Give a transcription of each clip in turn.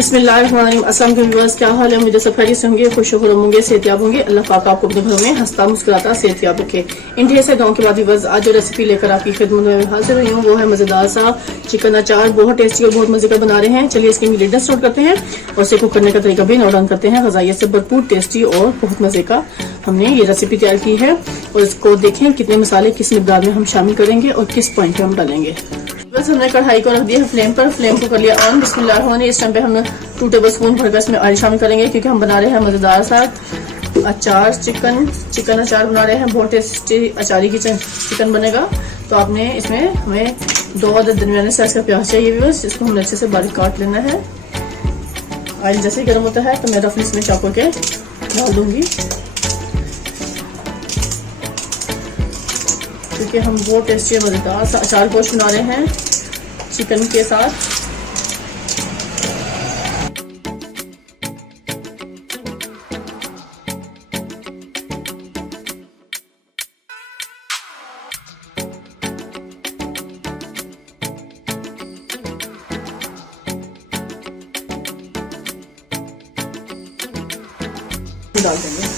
बिस्मिल्लाहिर्रहमानिर्रहीम। अस्सलाम वालेकुम व्यूअर्स, क्या हाल है? मुझे सब खैरियत से होंगे, खुश होंगे, सेहतयाब होंगे। अल्लाह पाक आपको अपने घरों में हंसता मुस्कुराता सेहतयाब रखे। इंडिया से गाँव के बाद व्यूअर्स, आज जो रेसिपी लेकर आपकी खिदमत में हाजिर हुई हूँ वो है मजेदार सा चिकन अचार। बहुत टेस्टी और बहुत मजे का बना रहे हैं। चलिए इसके इंग्रेडिएंट्स नोट करते हैं और इसे कुक करने का तरीका भी नोट डाउन करते हैं। ग़ज़ाइयत से भरपूर, टेस्टी और बहुत मजे का हमने ये रेसिपी तैयार की है। और इसको देखें कितने मसाले किस मिकदार में हम शामिल करेंगे और किस पॉइंट पे हम डालेंगे। बस हमने कढ़ाई को रख दिया फ्लेम पर, फ्लेम को कर लिया ऑन। बिस्मिल्लाह। इस टाइम पे हम 2 टेबल स्पून भरकर इसमें ऑयल शामिल करेंगे क्योंकि हम बना रहे हैं मजेदार सा अचार। चिकन अचार बना रहे हैं, बहुत टेस्टी अचारी की चिकन बनेगा। तो आपने इसमें हमें 2 अदद दरमियाने साइज का प्याज चाहिए व्यूअर्स, इसको हमने अच्छे से बारीक काट लेना है। ऑयल जैसे ही गर्म होता है तो मैं रफली इसमें चॉप करके डाल दूंगी क्योंकि हम बहुत टेस्टी और मजेदार सा अचार गोश्त बना रहे हैं चिकन के साथ। डाल देंगे।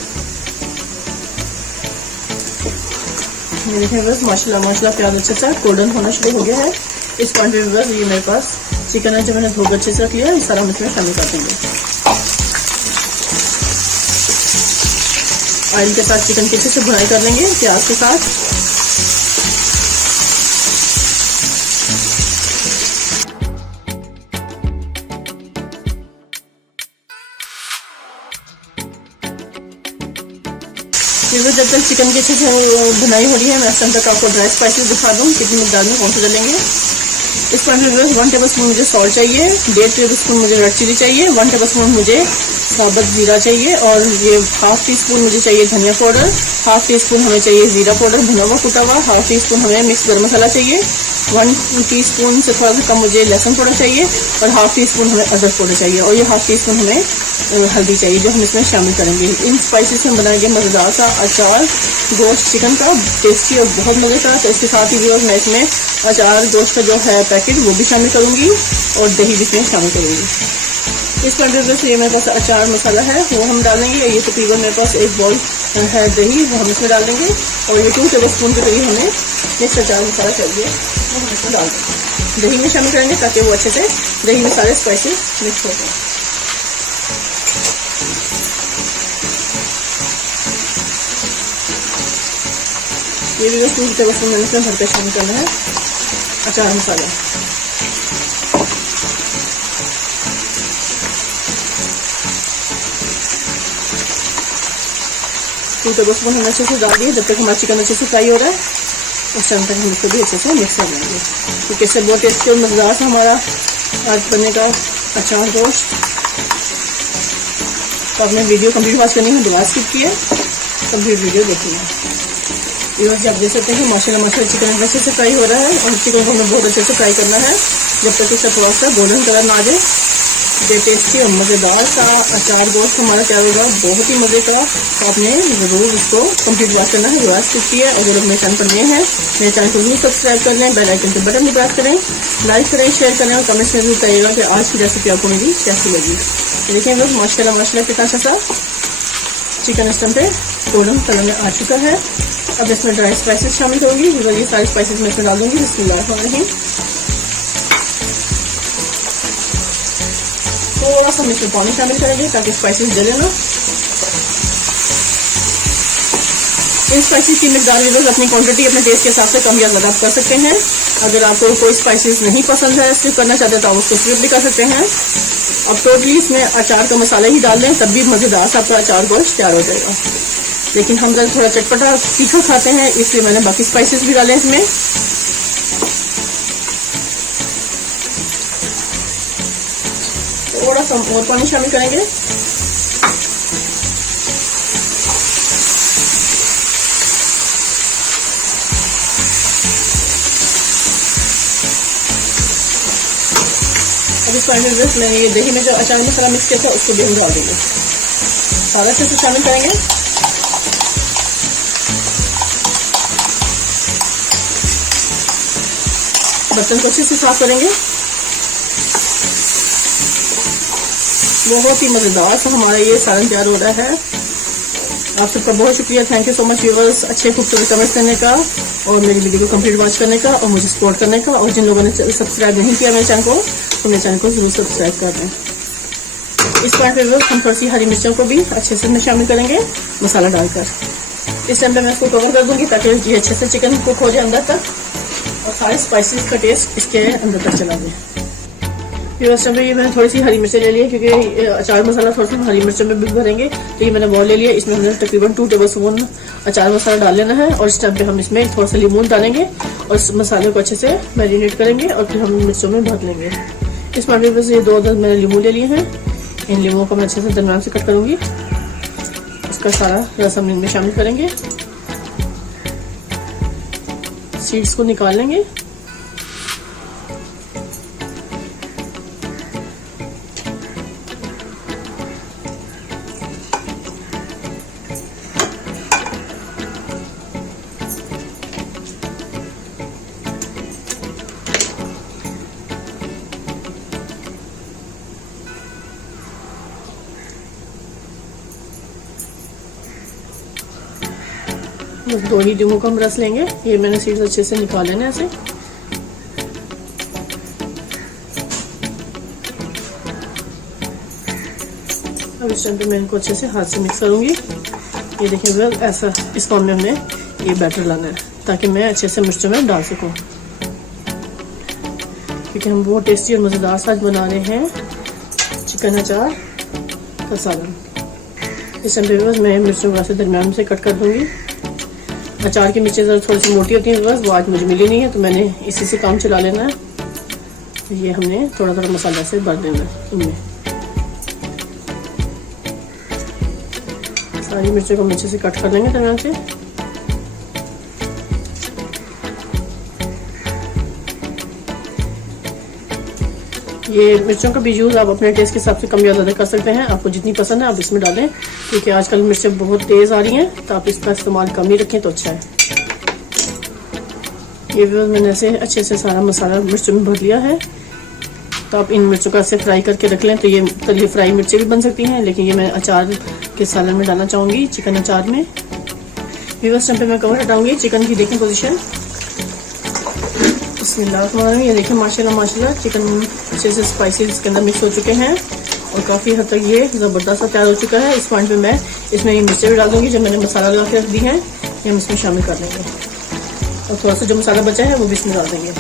ये देखें बस माशाल्लाह प्याज अच्छे से गोल्डन होना शुरू हो गया है। इस पॉइंट पे बस ये मेरे पास चिकन है जो मैंने धोकर अच्छे से रख लिया, इस सारा हम इसमें शामिल कर देंगे। ऑयल के साथ चिकन की अच्छे से भुनाई कर लेंगे प्याज के साथ। जब तक चिकन की अच्छे से भुनाई हो रही है मैं इस टाइम तक आपको ड्राई स्पाइसेस दिखा दूँ कितनी मिकदार में कौन से डालेंगे। इस पॉइंट में 1 टेबल स्पून मुझे सॉल्ट चाहिए, 1.5 टेबल स्पून मुझे रेड चिली चाहिए, 1 टेबल स्पून मुझे साबुत जीरा चाहिए और ये 1/2 टी-स्पून मुझे चाहिए धनिया पाउडर, 1/2 टी-स्पून हमें चाहिए जीरा पाउडर भुना हुआ कुटा हुआ, 1/2 टी-स्पून हमें मिक्स गरम मसाला चाहिए, 1 टीस्पून से थोड़ा सा कम मुझे लहसुन पाउडर चाहिए और 1/2 टी-स्पून हमें अदरक पाउडर चाहिए और ये 1/2 टी-स्पून हमें हल्दी चाहिए जो हम इसमें शामिल करेंगे। इन स्पाइसेस में बनाएंगे मजेदार सा अचार गोश्त चिकन का, टेस्टी और बहुत मजे का। तो इसके साथ ही व्यूअर्स मैं इसमें अचार गोश्त का जो है पैकेट वो भी शामिल करूंगी और दही भी इसमें शामिल करूंगी। इस पर से ये मेरे पास अचार मसाला है वो हम डालेंगे। ये तकरीबन मेरे पास 1 बॉल है दही, वो हम इसमें डाल देंगे और ये 2 टेबल स्पून के करीब हमें मिक्स अचार मसाला चाहिए वो हम इसमें डाल देंगे, दही में शामिल करेंगे ताकि वो अच्छे से दही में सारे स्पाइसेस मिक्स हो जाए। ये भी 2 टेबल स्पून मैंने इसमें भरकर शामिल करना है अचार मसाला। टू टेबल स्पून हमने अच्छे से डाल दिए। जब तक हमारा चिकन अच्छे से फ्राई हो रहा है उस टाइम तक हम इसको भी अच्छे से मिक्स कर लेंगे क्योंकि इससे बहुत टेस्टी और मजेदार सा हमारा आज बनने का अचार गोश्त। तो आपने वीडियो कंप्लीट वॉच करनी है, दुआ स्किप किया कंप्लीट वीडियो देखनी है। ये आप देख सकते हैं कि माशाल्लाह चिकन अच्छे से फ्राई हो रहा है और चिकन को हमें बहुत अच्छे से फ्राई करना है जब तक इसका थोड़ा सा गोल्डन कलर ना आ जाए। ये टेस्टी और मज़ेदार सा अचार गोश्त हमारा तैयार होगा, बहुत ही मज़े का। तो आपने ज़रूर इसको कंप्लीट वॉच करना है, दुआ स्किप किया। और जो लोग मेरे चैनल पर नए हैं मेरे चैनल को भी सब्सक्राइब कर लें, बेल आइकन के बटन भी प्रेस करें, लाइक करें, शेयर करें और कमेंट्स में भी बताइएगा कि आज की रेसिपी आपको मेरी कैसी लगी। देखिए लोग माशाल्लाह कितना अच्छा सा चिकन इस टाइम पे गोल्डन कलर में आ चुका है। अब इसमें ड्राई स्पाइसेस शामिल करूंगी, ये सारे स्पाइसेस मैं इसमें डाल दूंगी। बिस्मिल्लाह। थोड़ा सा इसमें पानी शामिल करेंगे ताकि स्पाइसेस जले ना। इन स्पाइसेस की मिकदार भी अपनी क्वांटिटी अपने टेस्ट के हिसाब से कम या ज़्यादा कर सकते हैं। अगर आपको कोई स्पाइसेस नहीं पसंद है, स्किप करना चाहते हैं तो आप उसको स्किप भी कर सकते हैं। अब टोटली इसमें अचार का मसाला ही डाल दें, तब भी मज़ेदार सा आपका अचार गोश्त तैयार हो जाएगा। लेकिन हम जब थोड़ा चटपटा तीखा खाते हैं इसलिए मैंने बाकी स्पाइसेस भी डाले इसमें। थोड़ा सा और पानी शामिल करेंगे। अब इस पानी में ये दही में जो अचार मसाला मिक्स किया था उसको भी हम डाल देंगे, सारा अच्छे से शामिल करेंगे। बर्तन को अच्छे से साफ करेंगे। बहुत ही मज़ेदार सा हमारा ये सालन तैयार हो रहा है। आप सबका बहुत शुक्रिया, thank you so much viewers, अच्छे खूबसूरत कमेंट्स करने का और मेरी वीडियो को कंप्लीट वॉच करने का और मुझे सपोर्ट करने का। और जिन लोगों ने सब्सक्राइब नहीं किया मेरे चैनल को, तो मेरे चैनल को जरूर सब्सक्राइब कर दें। इस पॉइंट पे हम थोड़ी सी हरी मिर्चों को भी अच्छे से शामिल करेंगे मसाला डालकर। इस टाइम पे मैं इसको कवर कर दूंगी ताकि ये अच्छे से चिकन कुक हो जाए अंदर तक और सारे स्पाइसेस का टेस्ट इसके अंदर तक चला जाए। इस टाइम पे ये मैंने थोड़ी सी हरी मिर्चें ले ली है क्योंकि अचार मसाला थोड़ा सा हरी मिर्चों में भी भरेंगे। तो ये मैंने बॉल ले लिया, इसमें हमने तकरीबन 2 टेबलस्पून अचार मसाला डाल लेना है। और इस टाइम पे हम इसमें थोड़ा सा लीमू डालेंगे और इस मसाले को अच्छे से मैरिनेट करेंगे और फिर हम मिर्चों में भर लेंगे। इस पॉइंट पे बस ये 2 अदद मैंने लीमू ले लिए हैं। इन लीमू को मैं अच्छे से दरमियान से कट करूंगी। इसका सारा रस हम इनमें शामिल करेंगे, सीड्स को निकाल लेंगे। बस 2 ही लीमू का हम रस लेंगे। ये मैंने सीड्स अच्छे से निकाल लेना है ऐसे। अब इस टाइम पे मैं इनको अच्छे से हाथ से मिक्स करूंगी। ये देखिए बस ऐसा इस फॉर्म में हमने ये बैटर लाना है ताकि मैं अच्छे से मिर्चों में डाल सकूं, क्योंकि हम बहुत टेस्टी और मज़ेदार साथ बना रहे हैं चिकन अचार का सालन। इस टाइम पे बस मैं मिर्चों को ऐसे दरमियान से कट कर दूंगी। अचार की मिर्चें थोड़ी सी मोटी होती हैं, बस वो आज मुझे मिली नहीं है तो मैंने इसी से काम चला लेना है। ये हमने थोड़ा थोड़ा मसाला से भर देना है इनमें। सारी मिर्चों को अच्छे से कट कर लेंगे दरमियान से। ये मिर्चों का भी यूज़ आप अपने टेस्ट के हिसाब से कम या ज़्यादा कर सकते हैं। आपको जितनी पसंद है आप इसमें डालें, क्योंकि आजकल मिर्चें बहुत तेज़ आ रही हैं, तो आप इसका इस्तेमाल कम ही रखें तो अच्छा है। ये भी मैंने ऐसे अच्छे से सारा मसाला मिर्चों में भर लिया है। तो आप इन मिर्चों को ऐसे फ्राई करके रख लें, तो ये तली फ्राई मिर्चें भी बन सकती हैं, लेकिन ये मैं अचार के सालन में डालना चाहूँगी, चिकन अचार में। इस टाइम पे मैं कवर हटाऊँगी चिकन की, देखें पोजीशन। बिस्मिल्लाह, ये देखिए माशाल्लाह माशाल्लाह चिकन अच्छे से स्पाइसेस इसके अंदर मिक्स हो चुके हैं और काफ़ी हद तक ये ज़बरदस्त तैयार हो चुका है। इस पॉइंट पे मैं इसमें ये मिर्चें भी डाल दूँगी जो मैंने मसाला लगा के रख दी है, ये हम इसमें शामिल कर लेंगे और थोड़ा सा जो मसाला बचा है वो भी इसमें डाल देंगे।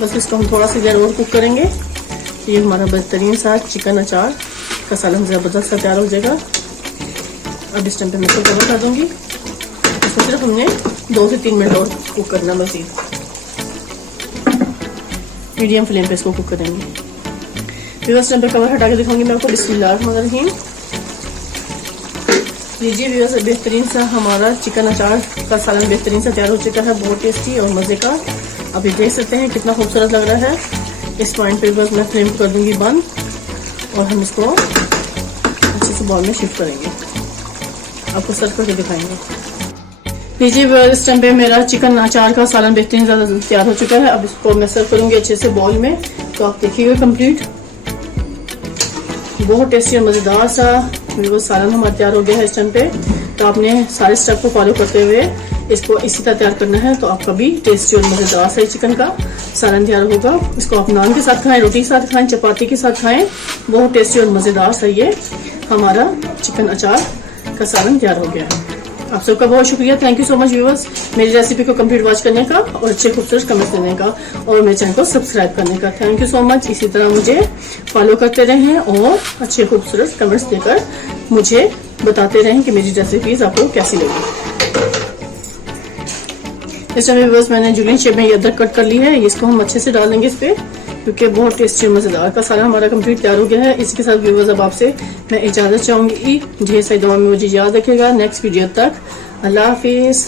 बस इसको हम थोड़ा सा देर और कुक करेंगे। ये हमारा बेहतरीन सा चिकन अचार का सालन ज़बरदस्त सा तैयार हो जाएगा। अब इस टाइम पे मैं इसको कवर कर दूंगी। इसको सिर्फ हमने 2 से 3 मिनट और कुक करना, मज़ीद मीडियम फ्लेम पे इसको कुक करेंगे। फिर इस टाइम पे कवर हटा के दिखाऊंगी मैं आपको। बिस्मिल्लाहिर्रहमानिर्रहीम। लीजिए व्यूअर्स, बेहतरीन सा हमारा चिकन अचार का सालन बेहतरीन सा तैयार हो चुका है, बहुत टेस्टी और मज़े का। आप ये देख सकते हैं कितना खूबसूरत लग रहा है। इस पॉइंट पे बस मैं फ्लेम कर दूंगी बंद और हम इसको अच्छे से बॉल में शिफ्ट करेंगे, आपको सर्व करके दिखाएंगे। लीजिए इस टाइम पे मेरा चिकन अचार का सालन बेहतरीन तैयार हो चुका है। अब इसको मैं सर्व करूंगी अच्छे से बॉल में, तो आप देखिएगा कंप्लीट बहुत टेस्टी और मज़ेदार सा बिल्कुल सालन हमारा तैयार हो गया है। इस टाइम पे तो आपने सारे स्टेप को फॉलो करते हुए इसको इसी तरह तैयार करना है, तो आपका भी टेस्टी और मज़ेदार सा चिकन का सालन तैयार होगा। इसको आप नान के साथ खाएं, रोटी के साथ खाएं, चपाती के साथ खाएं, बहुत टेस्टी और मज़ेदार सा ये हमारा चिकन अचार का सालन तैयार हो गया है। आप सबका बहुत शुक्रिया, thank you so much viewers, मेरी रेसिपी को कंप्लीट वॉच करने का और अच्छे खूबसूरत कमेंट्स देने का और मेरे चैनल को सब्सक्राइब करने का। Thank you so much. इसी तरह मुझे फॉलो करते रहें और अच्छे खूबसूरत कमेंट्स देकर मुझे बताते रहें कि मेरी रेसिपीज आपको कैसी लगी। इस टाइम व्यूअर्स मैंने जुलियन शेप में ये अदरक कट कर ली है, इसको हम अच्छे से डाल देंगे इस पे, क्योंकि बहुत टेस्टी और मज़ेदार का सारा हमारा कंप्लीट तैयार हो गया है। इसके साथ व्यूअर्स अब आपसे मैं इजाज़त चाहूँगी। ढेर सारी दुआ में मुझे याद रखेगा। नेक्स्ट वीडियो तक अल्लाह हाफिज़।